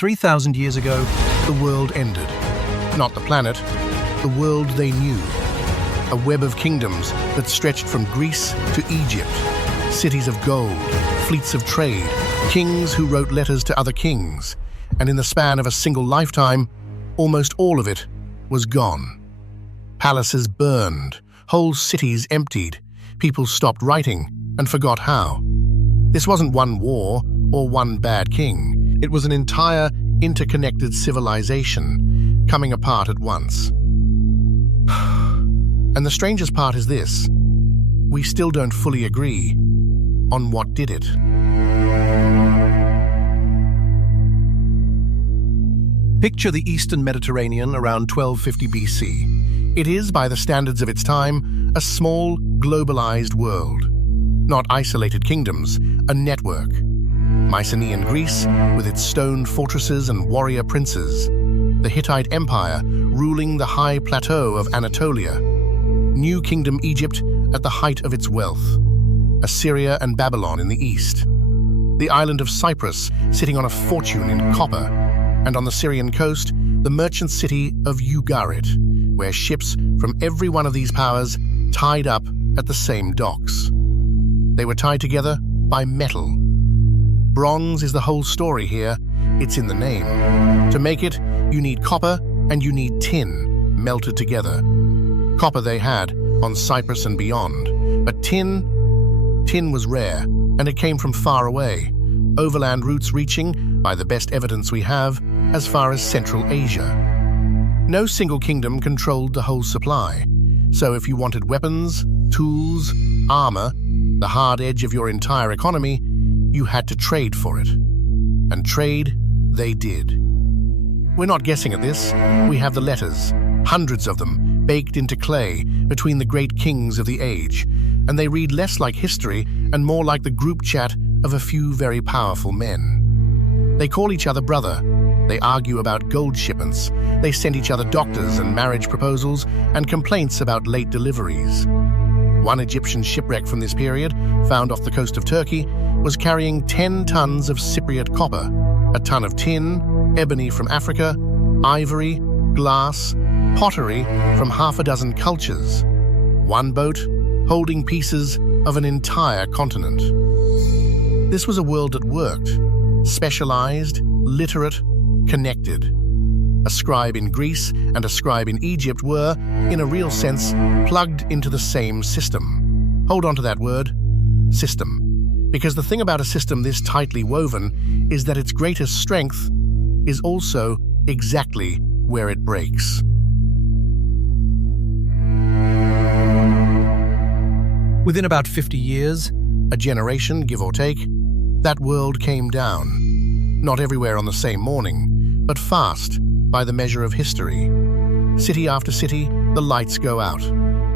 3,000 years ago, the world ended. Not the planet, the world they knew. A web of kingdoms that stretched from Greece to Egypt. Cities of gold, fleets of trade, kings who wrote letters to other kings. And in the span of a single lifetime, almost all of it was gone. Palaces burned, whole cities emptied, people stopped writing and forgot how. This wasn't one war or one bad king. It was an entire, interconnected civilization coming apart at once. And the strangest part is this: we still don't fully agree on what did it. Picture the Eastern Mediterranean around 1250 BC. It is, by the standards of its time, a small, globalized world. Not isolated kingdoms, a network. Mycenaean Greece, with its stone fortresses and warrior princes. The Hittite Empire, ruling the high plateau of Anatolia. New Kingdom Egypt at the height of its wealth. Assyria and Babylon in the east. The island of Cyprus, sitting on a fortune in copper. And on the Syrian coast, the merchant city of Ugarit, where ships from every one of these powers tied up at the same docks. They were tied together by metal. Bronze is the whole story here. It's in the name. To make it, you need copper and you need tin melted together. Copper they had on Cyprus and beyond, but tin was rare, and it came from far away, overland routes reaching, by the best evidence we have, as far as Central Asia. No single kingdom controlled the whole supply, so if you wanted weapons, tools, armor, the hard edge of your entire economy, you had to trade for it. And trade they did. We're not guessing at this. We have the letters, hundreds of them, baked into clay between the great kings of the age, and they read less like history and more like the group chat of a few very powerful men. They call each other brother. They argue about gold shipments. They send each other doctors and marriage proposals and complaints about late deliveries. One Egyptian shipwreck from this period, found off the coast of Turkey, was carrying 10 tons of Cypriot copper, a ton of tin, ebony from Africa, ivory, glass, pottery from half a dozen cultures. One boat holding pieces of an entire continent. This was a world that worked, specialized, literate, connected. A scribe in Greece and a scribe in Egypt were, in a real sense, plugged into the same system. Hold on to that word, system. Because the thing about a system this tightly woven is that its greatest strength is also exactly where it breaks. Within about 50 years, a generation, give or take, that world came down. Not everywhere on the same morning, but fast, by the measure of history. City after city, the lights go out.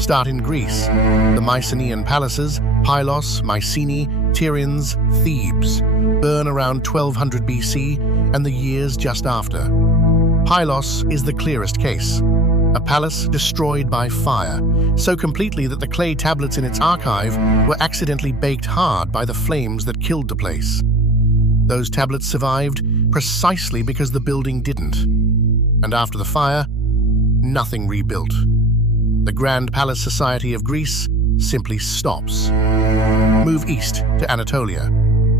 Start in Greece, the Mycenaean palaces, Pylos, Mycenae, Tyrians, Thebes, burn around 1200 BC and the years just after. Pylos is the clearest case. A palace destroyed by fire, so completely that the clay tablets in its archive were accidentally baked hard by the flames that killed the place. Those tablets survived precisely because the building didn't. And after the fire, nothing rebuilt. The Grand Palace Society of Greece simply stops. Move east to Anatolia,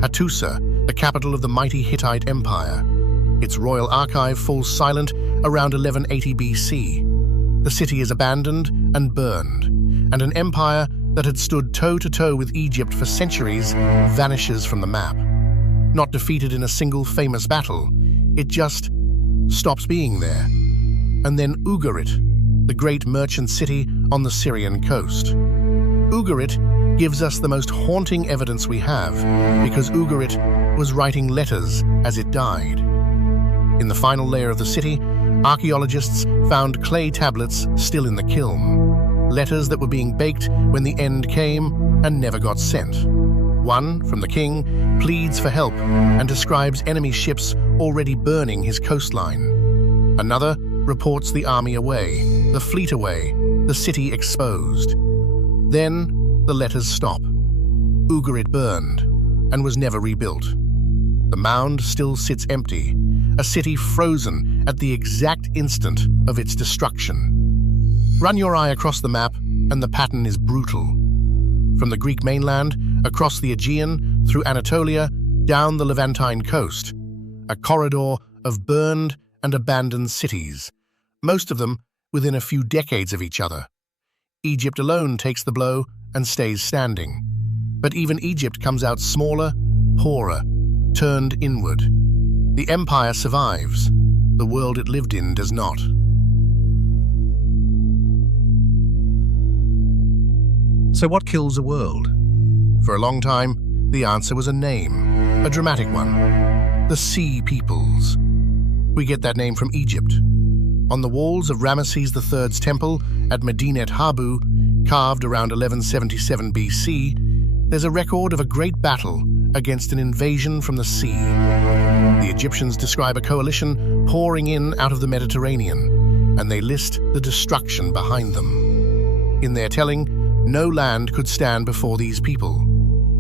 Hattusa, the capital of the mighty Hittite Empire. Its royal archive falls silent around 1180 BC. The city is abandoned and burned, and an empire that had stood toe-to-toe with Egypt for centuries vanishes from the map. Not defeated in a single famous battle, it just stops being there. And then Ugarit, the great merchant city on the Syrian coast. Ugarit gives us the most haunting evidence we have, because Ugarit was writing letters as it died. In the final layer of the city, archaeologists found clay tablets still in the kiln, letters that were being baked when the end came and never got sent. One, from the king, pleads for help and describes enemy ships already burning his coastline. Another reports the army away, the fleet away, the city exposed. Then the letters stop. Ugarit burned and was never rebuilt. The mound still sits empty, a city frozen at the exact instant of its destruction. Run your eye across the map, and the pattern is brutal. From the Greek mainland, across the Aegean, through Anatolia, down the Levantine coast, a corridor of burned and abandoned cities, most of them within a few decades of each other. Egypt alone takes the blow and stays standing. But even Egypt comes out smaller, poorer, turned inward. The empire survives. The world it lived in does not. So what kills a world? For a long time, the answer was a name, a dramatic one. The Sea Peoples. We get that name from Egypt. On the walls of Ramesses III's temple at Medinet Habu, carved around 1177 BC, there's a record of a great battle against an invasion from the sea. The Egyptians describe a coalition pouring in out of the Mediterranean, and they list the destruction behind them. In their telling, no land could stand before these people.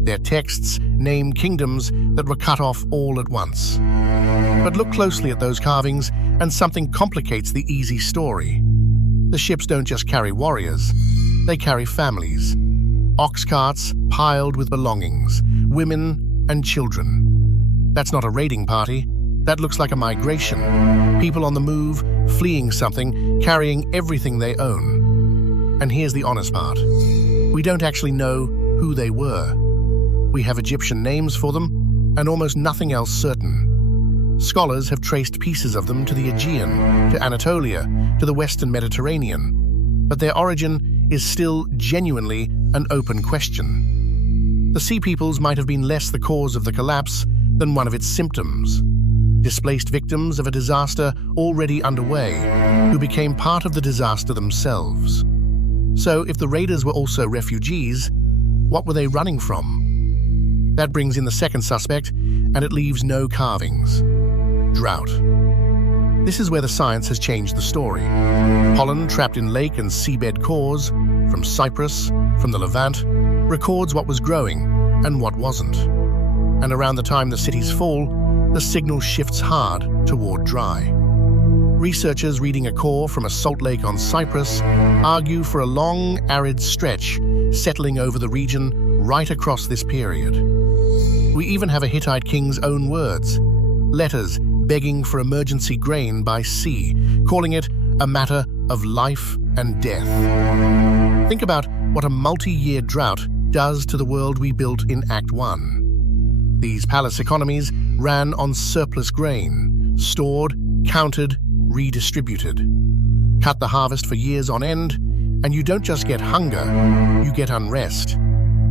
Their texts name kingdoms that were cut off all at once. But look closely at those carvings, and something complicates the easy story. The ships don't just carry warriors, they carry families. Ox carts piled with belongings, women and children. That's not a raiding party. That looks like a migration. People on the move, fleeing something, carrying everything they own. And here's the honest part. We don't actually know who they were. We have Egyptian names for them, and almost nothing else certain. Scholars have traced pieces of them to the Aegean, to Anatolia, to the Western Mediterranean, but their origin is still genuinely an open question. The Sea Peoples might have been less the cause of the collapse than one of its symptoms. Displaced victims of a disaster already underway, who became part of the disaster themselves. So if the raiders were also refugees, what were they running from? That brings in the second suspect, and it leaves no carvings. Drought. This is where the science has changed the story. Pollen trapped in lake and seabed cores, from Cyprus, from the Levant, records what was growing and what wasn't. And around the time the cities fall, the signal shifts hard toward dry. Researchers reading a core from a salt lake on Cyprus argue for a long, arid stretch settling over the region right across this period. We even have a Hittite king's own words, letters begging for emergency grain by sea, calling it a matter of life and death. Think about what a multi-year drought does to the world we built in Act 1. These palace economies ran on surplus grain, stored, counted, redistributed. Cut the harvest for years on end, and you don't just get hunger, you get unrest.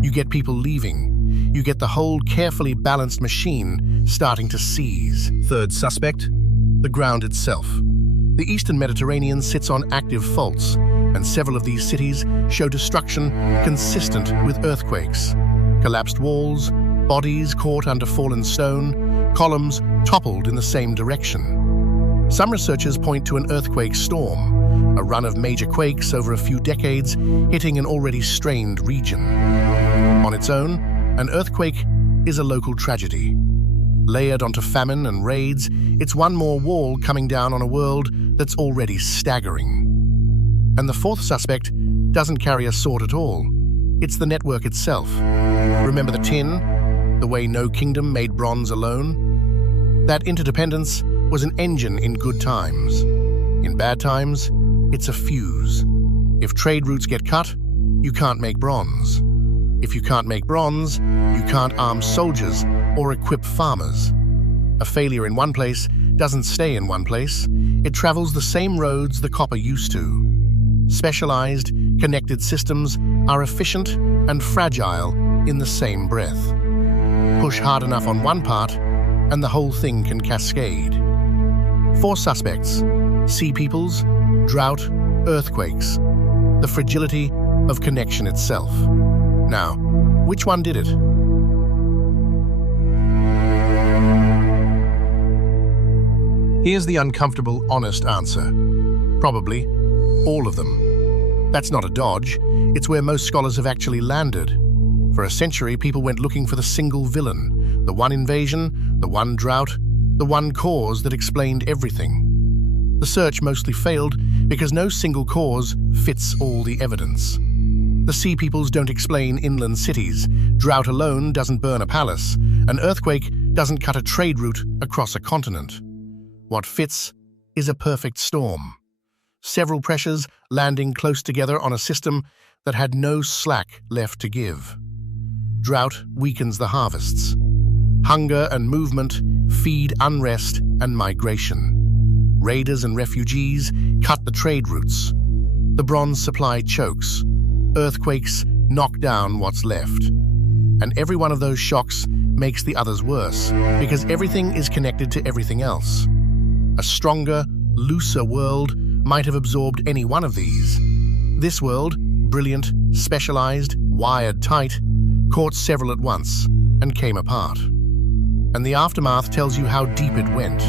You get people leaving. You get the whole carefully balanced machine starting to seize. Third suspect, the ground itself. The Eastern Mediterranean sits on active faults, and several of these cities show destruction consistent with earthquakes. Collapsed walls, bodies caught under fallen stone, columns toppled in the same direction. Some researchers point to an earthquake storm, a run of major quakes over a few decades hitting an already strained region. On its own, an earthquake is a local tragedy. Layered onto famine and raids, it's one more wall coming down on a world that's already staggering. And the fourth suspect doesn't carry a sword at all. It's the network itself. Remember the tin? The way no kingdom made bronze alone? That interdependence was an engine in good times. In bad times, it's a fuse. If trade routes get cut, you can't make bronze. If you can't make bronze, you can't arm soldiers or equip farmers. A failure in one place doesn't stay in one place. It travels the same roads the copper used to. Specialized, connected systems are efficient and fragile in the same breath. Push hard enough on one part, and the whole thing can cascade. 4 suspects: sea peoples, drought, earthquakes, the fragility of connection itself. Now, which one did it? Here's the uncomfortable, honest answer. Probably all of them. That's not a dodge. It's where most scholars have actually landed. For a century, people went looking for the single villain, the one invasion, the one drought, the one cause that explained everything. The search mostly failed because no single cause fits all the evidence. The sea peoples don't explain inland cities, drought alone doesn't burn a palace, an earthquake doesn't cut a trade route across a continent. What fits is a perfect storm. Several pressures landing close together on a system that had no slack left to give. Drought weakens the harvests. Hunger and movement feed unrest and migration. Raiders and refugees cut the trade routes. The bronze supply chokes. Earthquakes knock down what's left. And every one of those shocks makes the others worse, because everything is connected to everything else. A stronger, looser world might have absorbed any one of these. This world, brilliant, specialized, wired tight, caught several at once and came apart. And the aftermath tells you how deep it went.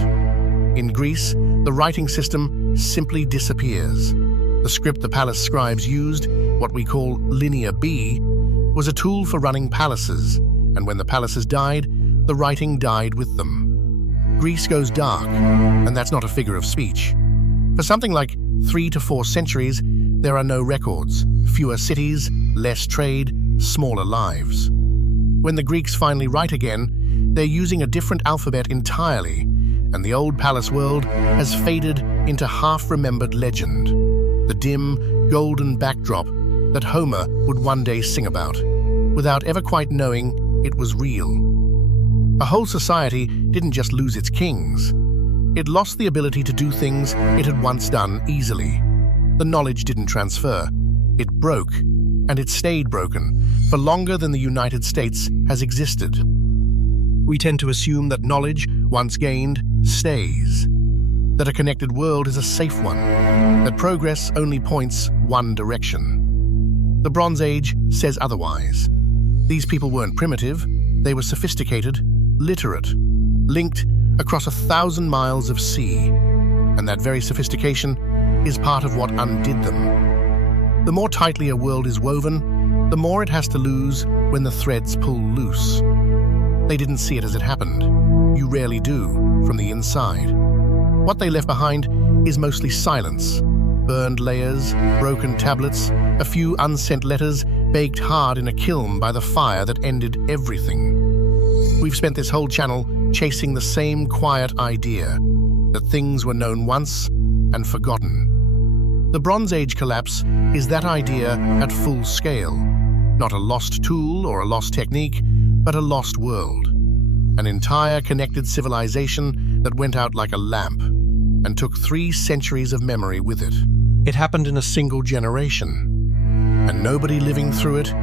In Greece, the writing system simply disappears. The script the palace scribes used, what we call Linear B, was a tool for running palaces, and when the palaces died, the writing died with them. Greece goes dark, and that's not a figure of speech. For something like 3 to 4 centuries, there are no records, fewer cities, less trade, smaller lives. When the Greeks finally write again, they're using a different alphabet entirely, and the old palace world has faded into half-remembered legend, the dim, golden backdrop that Homer would one day sing about, without ever quite knowing it was real. A whole society didn't just lose its kings. It lost the ability to do things it had once done easily. The knowledge didn't transfer. It broke, and it stayed broken for longer than the United States has existed. We tend to assume that knowledge, once gained, stays. That a connected world is a safe one. That progress only points one direction. The Bronze Age says otherwise. These people weren't primitive. They were sophisticated, literate, linked across 1,000 miles of sea. And that very sophistication is part of what undid them. The more tightly a world is woven, the more it has to lose when the threads pull loose. They didn't see it as it happened. You rarely do, from the inside. What they left behind is mostly silence. Burned layers, broken tablets, a few unsent letters baked hard in a kiln by the fire that ended everything. We've spent this whole channel chasing the same quiet idea, that things were known once and forgotten. The Bronze Age collapse is that idea at full scale. Not a lost tool or a lost technique, but a lost world. An entire connected civilization that went out like a lamp and took 3 centuries of memory with it. It happened in a single generation, and nobody living through it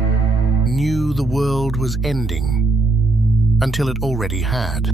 knew the world was ending until it already had.